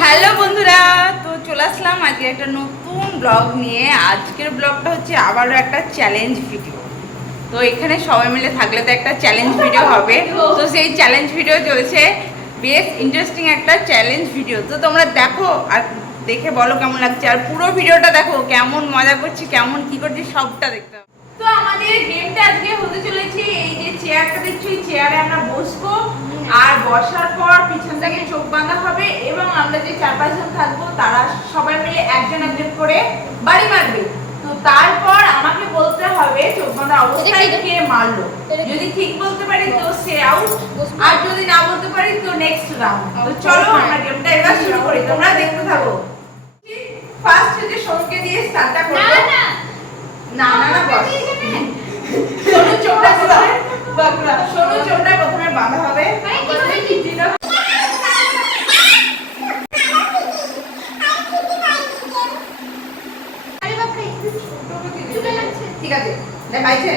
Hello বন্ধুরা, তো চলে আসলাম আজকে একটা নতুন ব্লগ নিয়ে। আজকের ব্লগটা হচ্ছে আবারও একটা চ্যালেঞ্জ ভিডিও। তো এখানে সবাই মিলে থাকলে তো একটা চ্যালেঞ্জ ভিডিও হবে। তো সেই চ্যালেঞ্জ ভিডিও চলছে, বেশ ইন্টারেস্টিং একটা চ্যালেঞ্জ ভিডিও। তো তোমরা দেখো আর দেখে বলো কেমন লাগছে, আর পুরো ভিডিওটা দেখো, কেমন মজা করছি, কেমন কি করছি সবটা দেখতে হবে। তো আমাদের গেমটা আজকে হতে চলেছে, এই যে চেয়ারটা দেখছি, চেয়ারে আমরা বসবো আর বসার পর পিছন থেকে চোখ বাঁধা হবে এবং আমরা যে 4-5 জন থাকবো তারা সবাই মিলে একজন একজন করে বাড়ি মারবে। তো তারপর আমাকে বলতে হবে চোখ বাঁধা অবস্থায় কে মারলো। যদি ঠিক বলতে পারি তো সে আউট, আর যদি না বলতে পারি তো নেক্সট রাউন্ড। তো চলো আমরা গেমটা এবার শুরু করি, তোমরা দেখতে থাকো। ফার্স্ট হচ্ছে সোমকে দিয়ে স্টার্টটা করব। না না না বস, সোনু চোখটা প্রথমে বাকরা, সোনু চোখটা প্রথমে বাঁধা হবে। ঠিক আছে, দেখাইছে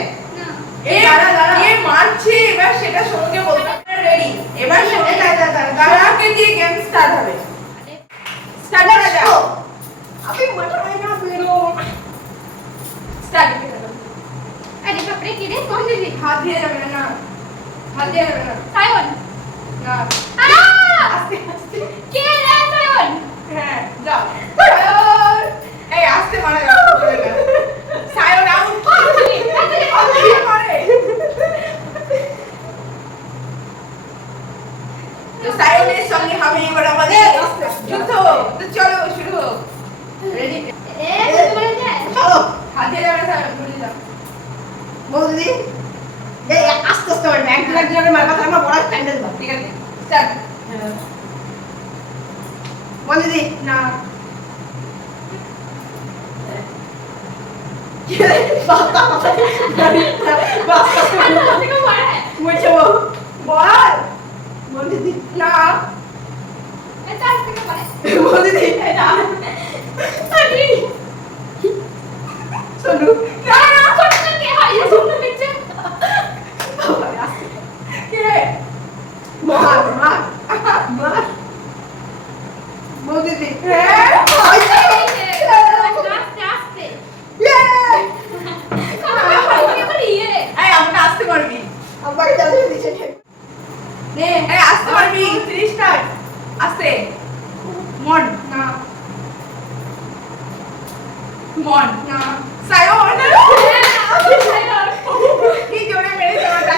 এ মারছে, এবার সেটা সোনুকে বলতে রেডি। এবার সোনু গাড়াকে দিয়ে গেম স্টার্ট হবে। স্টার্ট করা যাও। আপনি মাথা না বেরো স্টার্ট করে দাও। আরে বাপ রে, কি রে কোন দিদি হাত দিয়ে যাবে না, হাত দিয়ে যাবে না। সায়ন না, আস্তে আস্তে কে রে সায়ন? হ্যাঁ যাও সায়ন, এই আস্তে মারা যাও। সায়ন আউট। আরে মারে তো সায়নের সঙ্গে হবে এবার আমাদের যুদ্ধ। তো চলো শুরু হোক। রেডি? এ বলে যায় চলো, হাত দিয়ে যাবে সায়ন, বলে দাও বৌদি। এই আস্তে আস্তে মারবে, একজন একজনের মারবা, আমরা বড় স্ট্যান্ডার্ড দাও। ঠিক আছে স্টার্ট। বলে দি না বাবা বাবা বাবা থেকে মারে মুছে বল। বলে দি না, এটা থেকে মারে। বলে দি না আরে সোনু না না সোনু কে হয়, সোনু দেখছে বাবা আসছে কে মার মার মার। বলে দি হ্যাঁ আস্তে আস্তে ইয়ে এই আমরা আস্তে মারবি, আমাকে জানতে দিছে নে। এই আস্তে মারবি, 3 স্টার্ট। আস্তে মন না, মন না, সায়ন সায়ন কি জোরে মেরেছে আমাকে।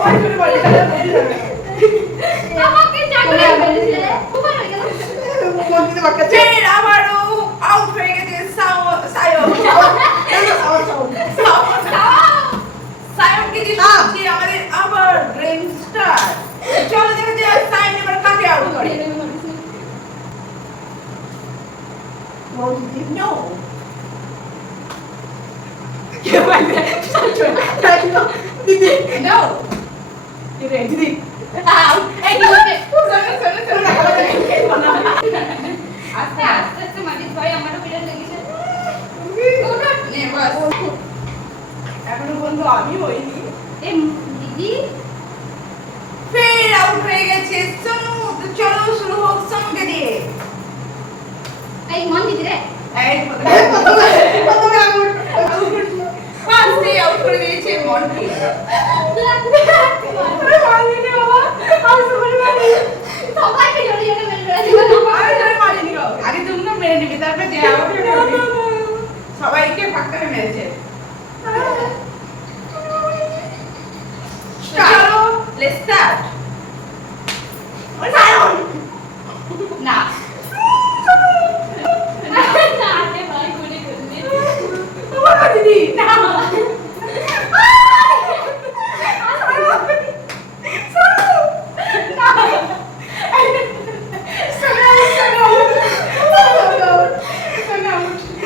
ওই জোরে বলি আমাকে জাগরে মেরেছে, ওভার হয়ে গেল। মন দিতে বাক্কাছে ফের আবারও আউট হয়ে গেছে সায়ন। সায়ন কে দিচ্ছি আমাদের আবার গেম স্টার্ট। চলো দেখা যাক সায়ন এবার কাকে আউট করে। What did you know? You went there. No. You ready? Didi. Hey, you went there. Sorry. আস্তে আস্তে মাটির ভাই আমারও বিরাট লেগেছে। ওটা নে বাস। এখনো বন্ধু আমি হইনি। এ দিদি ফের আউট হয়ে গেছে সোনু। তো চলো শুরু হোক সোনুকে দিয়ে। এই মন দিদি রে, এই প্রথমে আউট ফার্স্টে আউট করে দিয়েছে মনকে। আরে মারিনি বাবা, আর সুবল মারি সবাইকে জড়ি জড়ি মেরে দিবা। আরে জড়ি মারিনি গো, আগে তুমি না মেরে নিবি, তারপর যে আউট হবে সবাইকে ভাগ করে মেরেছে। চলো লেটস স্টার্ট। ওই সায়ন না দিদি না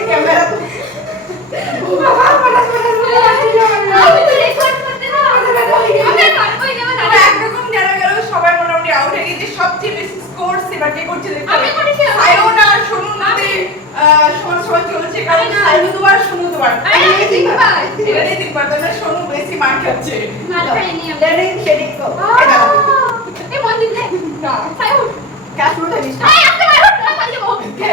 ক্যামেরা সাইবু দুবার সোনু দুবার আরে তিনবার এটাই তিনবার তাহলে সোনু বেশি মার খাচ্ছে মার খাইনি আমি রেডি শেডিং কো এই মন দিলে না সাইবু কাজ শুরু হয়ে গেছে এই আপনি মারো না পারলে বল কে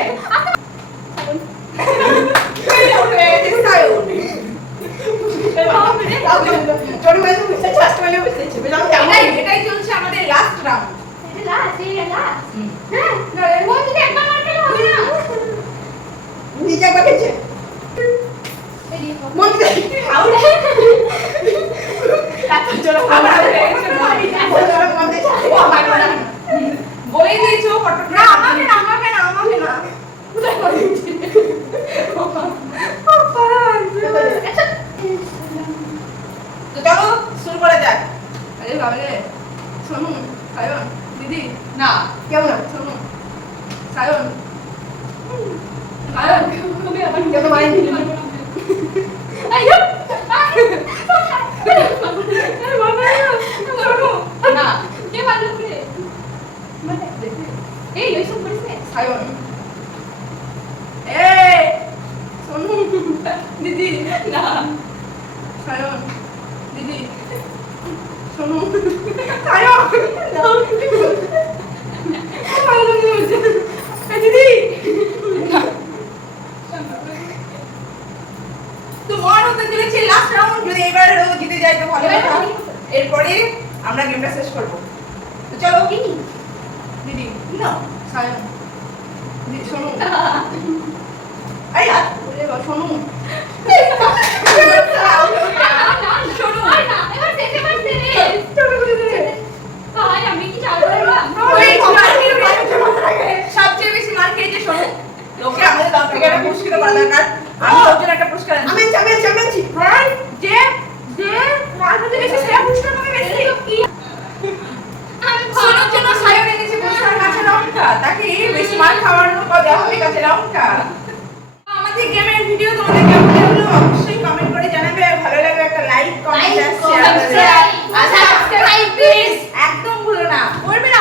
এটাই চলছে আমাদের লাস্ট রাউন্ড এটা লাস্ট এই লাস্ট হ্যাঁ মন দিলে একবার মার খেলে হবে না নিচে বাকেছে এই দেখো মন দিকে চলো মন দিকে বলে দিয়েছো ফটো না আমাকে না আমাকে না আমাকে না আচ্ছা তো চলো শুরু করা যাক আরে বাবা রে শোনো সায়ন দিদি না কেমন শোনো সায়ন সায়ন তুমি আবার কেন মাইন্ড আইয়ো না কে মারলো রে মানে এই ওই সব করিস সায়ন এ শোনো দিদি না সায়ন দিদি শোনো সায়ন দিদি তোমার হতে চলেছে লাস্ট রাউন্ড যদি এবার ও জিতে যায় তো ভালো কথা এরপরে আমরা গেমটা শেষ করব তো চলো কি দিদি না সায়ন দিদি শোনো আরে ওরে বাবা শোনো শোনো না এবার সেটে মারতে রে ভাই আমি কি চাল করলাম সবচেয়ে বেশি মার খেয়েছে শোনো লোকে আমাদের দল থেকে একটা পুরস্কৃত করা দরকার আমি ওর জন্য একটা পুরস্কার আনছি আমি চামিয়েছি যে যে মার খেতে বেশি সেরা পুরস্কার পাবে বেশি আমি শোনোর জন্য সায়ন এনেছে পুরস্কার কাছে রাউন্ডটা তাকে বেশি মার খাওয়ানো দেওয়া হবে কাছে রাউন্ডটা আমাদের গেমের ভিডিও তোমাদের কেমন লাগলো অবশ্যই কমেন্ট করে জানাবে আর ভালো লাগলে একটা লাইক কমেন্ট আর শেয়ার করবে সাবস্ক্রাইব প্লিজ একদম ভুলো না করবে না